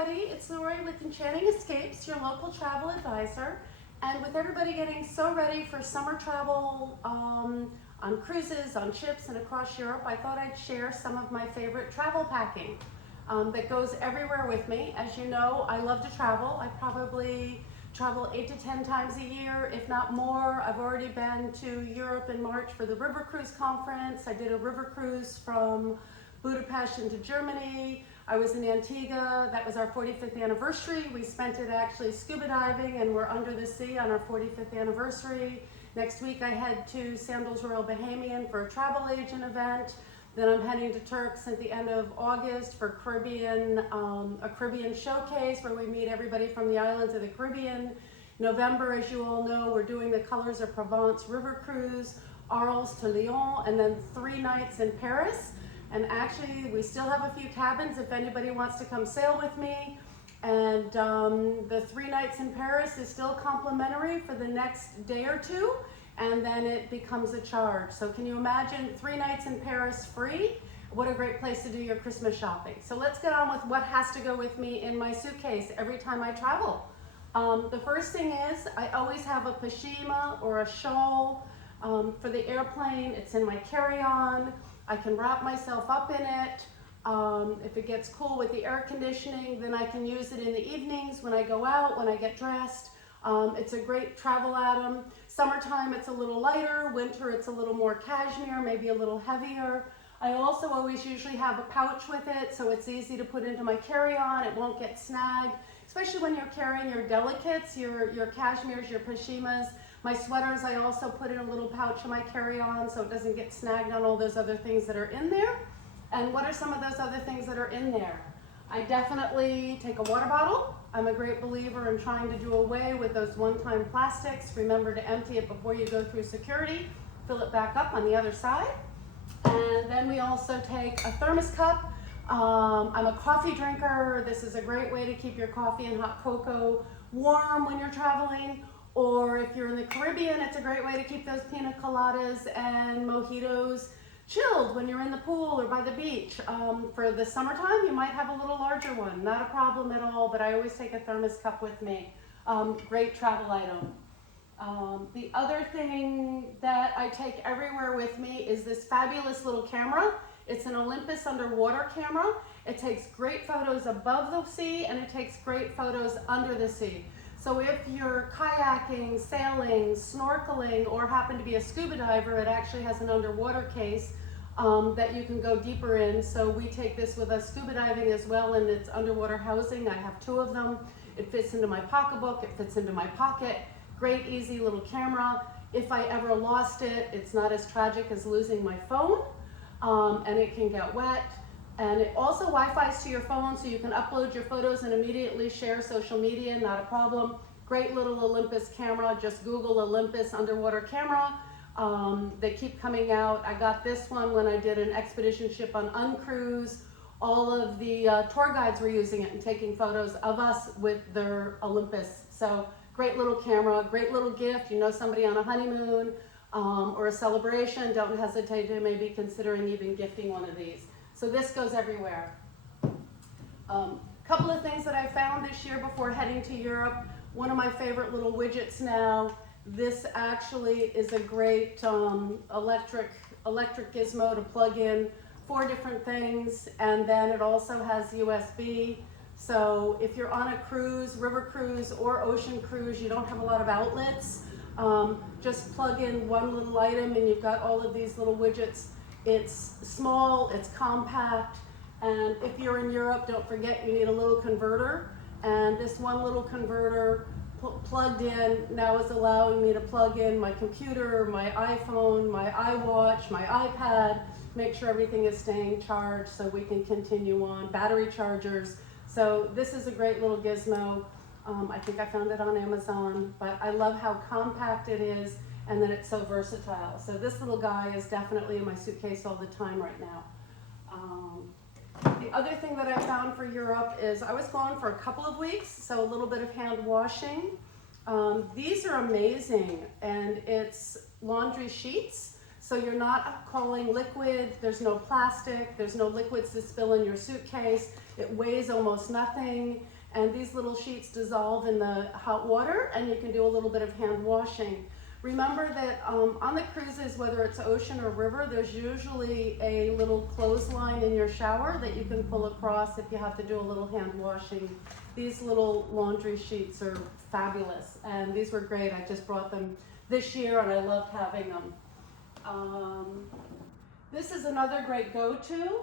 everybody, it's Laurie with Enchanting Escapes, your local travel advisor. And with everybody getting so ready for summer travel on cruises, on ships, and across Europe, I thought I'd share some of my favorite travel packing that goes everywhere with me. As you know, I love to travel. I probably travel 8 to 10 times a year, if not more. I've already been to Europe in March for the River Cruise Conference. I did a river cruise from Budapest into Germany. I was in Antigua. That was our 45th anniversary. We spent it actually scuba diving and we're under the sea on our 45th anniversary. Next week I head to Sandals Royal Bahamian for a travel agent event. Then I'm heading to Turks at the end of August for a Caribbean showcase where we meet everybody from the islands of the Caribbean. November, as you all know, we're doing the Colors of Provence river cruise, Arles to Lyon, and then 3 nights in Paris. And actually, we still have a few cabins if anybody wants to come sail with me. And the 3 nights in Paris is still complimentary for the next day or two, and then it becomes a charge. So can you imagine 3 nights in Paris free? What a great place to do your Christmas shopping. So let's get on with what has to go with me in my suitcase every time I travel. The first thing is I always have a pashima or a shawl for the airplane. It's in my carry-on. I can wrap myself up in it. If it gets cool with the air conditioning, then I can use it in the evenings when I go out, when I get dressed. It's a great travel item. Summertime, it's a little lighter. Winter, it's a little more cashmere, maybe a little heavier. I also always usually have a pouch with it, so it's easy to put into my carry-on. It won't get snagged, especially when you're carrying your delicates, your cashmeres, your pashimas. My sweaters, I also put in a little pouch in my carry-on so it doesn't get snagged on all those other things that are in there. And what are some of those other things that are in there? I definitely take a water bottle. I'm a great believer in trying to do away with those one-time plastics. Remember to empty it before you go through security. Fill it back up on the other side. And then we also take a thermos cup. I'm a coffee drinker. This is a great way to keep your coffee and hot cocoa warm when you're traveling. Or if you're in the Caribbean, it's a great way to keep those pina coladas and mojitos chilled when you're in the pool or by the beach. For the summertime, you might have a little larger one. Not a problem at all, but I always take a thermos cup with me. Great travel item. The other thing that I take everywhere with me is this fabulous little camera. It's an Olympus underwater camera. It takes great photos above the sea and it takes great photos under the sea. So if you're kayaking, sailing, snorkeling, or happen to be a scuba diver, it actually has an underwater case that you can go deeper in. So we take this with us scuba diving as well, and it's underwater housing. I have 2 of them. It fits into my pocketbook, it fits into my pocket. Great, easy little camera. If I ever lost it, it's not as tragic as losing my phone, and it can get wet. And it also Wi-Fi's to your phone, so you can upload your photos and immediately share social media, not a problem. Great little Olympus camera. Just Google Olympus underwater camera. They keep coming out. I got this one when I did an expedition ship on Uncruise. All of the tour guides were using it and taking photos of us with their Olympus. So great little camera, great little gift. You know somebody on a honeymoon or a celebration, don't hesitate to maybe considering even gifting one of these. So this goes everywhere. Couple of things that I found this year before heading to Europe. One of my favorite little widgets now. This actually is a great electric gizmo to plug in 4 different things, and then it also has USB. So if you're on a cruise, river cruise or ocean cruise, you don't have a lot of outlets, just plug in one little item and you've got all of these little widgets. It's small, it's compact, and if you're in Europe, don't forget you need a little converter. And this one little converter plugged in now is allowing me to plug in my computer, my iPhone, my iWatch, my iPad, make sure everything is staying charged so we can continue on. Battery chargers. So this is a great little gizmo. I think I found it on Amazon, but I love how compact it is and then it's so versatile. So this little guy is definitely in my suitcase all the time right now. The other thing that I found for Europe is I was gone for a couple of weeks, so a little bit of hand washing. These are amazing, and it's laundry sheets. So you're not calling liquid, there's no plastic, there's no liquids to spill in your suitcase. It weighs almost nothing, and these little sheets dissolve in the hot water, and you can do a little bit of hand washing. Remember that on the cruises, whether it's ocean or river, there's usually a little clothesline in your shower that you can pull across if you have to do a little hand washing. These little laundry sheets are fabulous, and these were great. I just brought them this year, and I loved having them. This is another great go-to.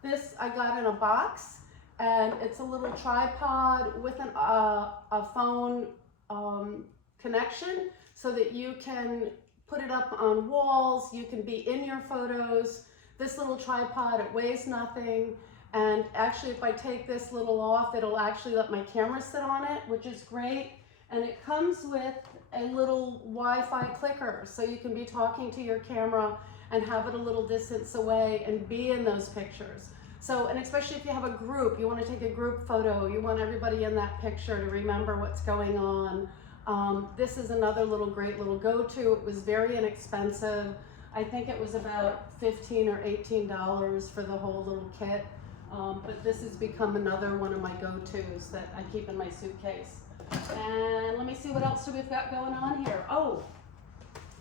This I got in a box, and it's a little tripod with a phone connection, so that you can put it up on walls, you can be in your photos. This little tripod, it weighs nothing, and actually if I take this little off, it'll actually let my camera sit on it, which is great. And it comes with a little Wi-Fi clicker, so you can be talking to your camera and have it a little distance away and be in those pictures. So, and especially if you have a group, you want to take a group photo, you want everybody in that picture to remember what's going on. This is another great little go-to. It was very inexpensive. I think it was about $15 or $18 for the whole little kit. But this has become another one of my go-tos that I keep in my suitcase. And let me see what else we've got going on here. Oh,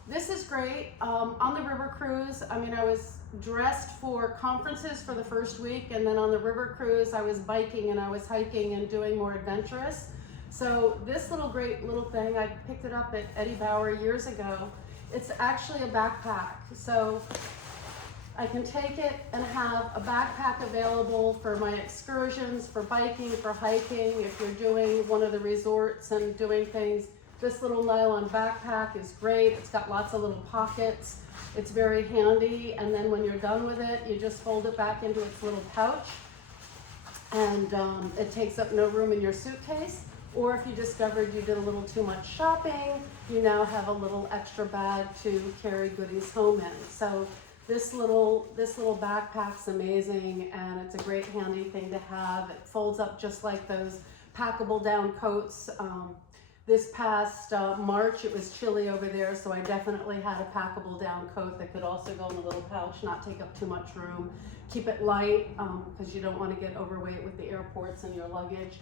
this is great. On the river cruise, I mean, I was dressed for conferences for the first week, and then on the river cruise, I was biking and I was hiking and doing more adventurous. So this great little thing, I picked it up at Eddie Bauer years ago. It's actually a backpack. So I can take it and have a backpack available for my excursions, for biking, for hiking. If you're doing one of the resorts and doing things, this little nylon backpack is great. It's got lots of little pockets. It's very handy. And then when you're done with it, you just fold it back into its little pouch. And it takes up no room in your suitcase. Or if you discovered you did a little too much shopping, you now have a little extra bag to carry goodies home in. So this little backpack's amazing, and it's a great handy thing to have. It folds up just like those packable down coats. This past March, it was chilly over there, so I definitely had a packable down coat that could also go in a little pouch, not take up too much room. Keep it light, because you don't want to get overweight with the airports and your luggage.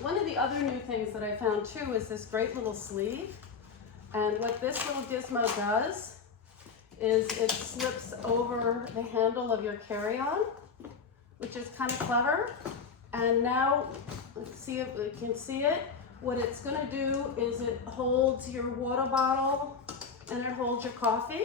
One of the other new things that I found too is this great little sleeve. And what this little gizmo does is it slips over the handle of your carry-on, which is kind of clever. And now, let's see if we can see it. What it's gonna do is it holds your water bottle and it holds your coffee.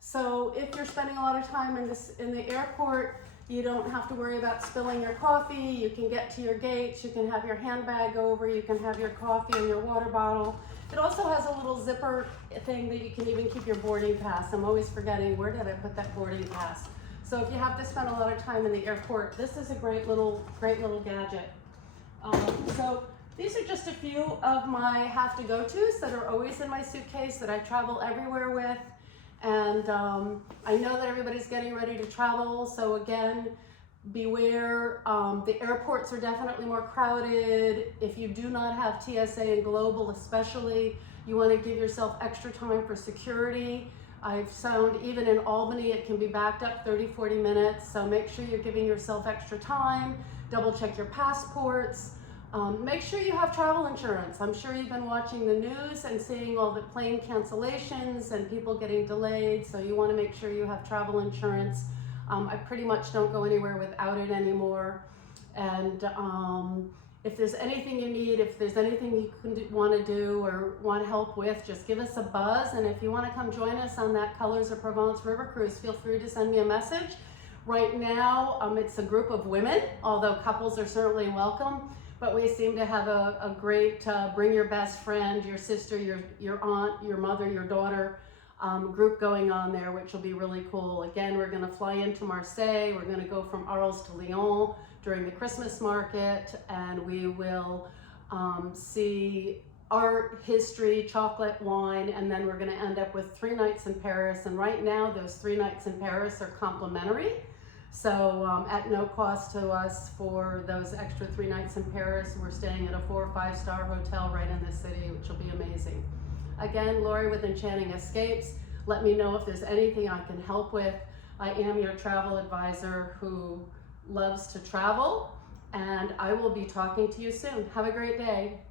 So if you're spending a lot of time in the airport, you don't have to worry about spilling your coffee. You can get to your gates. You can have your handbag over. You can have your coffee and your water bottle. It also has a little zipper thing that you can even keep your boarding pass. I'm always forgetting, where did I put that boarding pass? So if you have to spend a lot of time in the airport, this is a great little gadget. So these are just a few of my have-to-go-tos that are always in my suitcase that I travel everywhere with. And I know that everybody's getting ready to travel, so again, beware. The airports are definitely more crowded. If you do not have TSA and Global especially, you want to give yourself extra time for security. I've found even in Albany it can be backed up 30-40 minutes, so make sure you're giving yourself extra time. Double check your passports. Make sure you have travel insurance. I'm sure you've been watching the news and seeing all the plane cancellations and people getting delayed, so you want to make sure you have travel insurance. I pretty much don't go anywhere without it anymore. And if there's anything you need, if there's anything you want to do or want help with, just give us a buzz. And if you want to come join us on that Colors of Provence River Cruise, feel free to send me a message. Right now, it's a group of women, although couples are certainly welcome. But we seem to have a great bring your best friend, your sister, your aunt, your mother, your daughter group going on there, which will be really cool. Again, we're going to fly into Marseille. We're going to go from Arles to Lyon during the Christmas market, and we will see art, history, chocolate, wine, and then we're going to end up with 3 nights in Paris. And right now, those 3 nights in Paris are complimentary. So at no cost to us for those extra 3 nights in Paris. We're staying at a 4 or 5 star hotel right in the city, which will be amazing. Again, Laurie with Enchanting Escapes. Let me know if there's anything I can help with. I am your travel advisor who loves to travel, and I will be talking to you soon. Have a great day.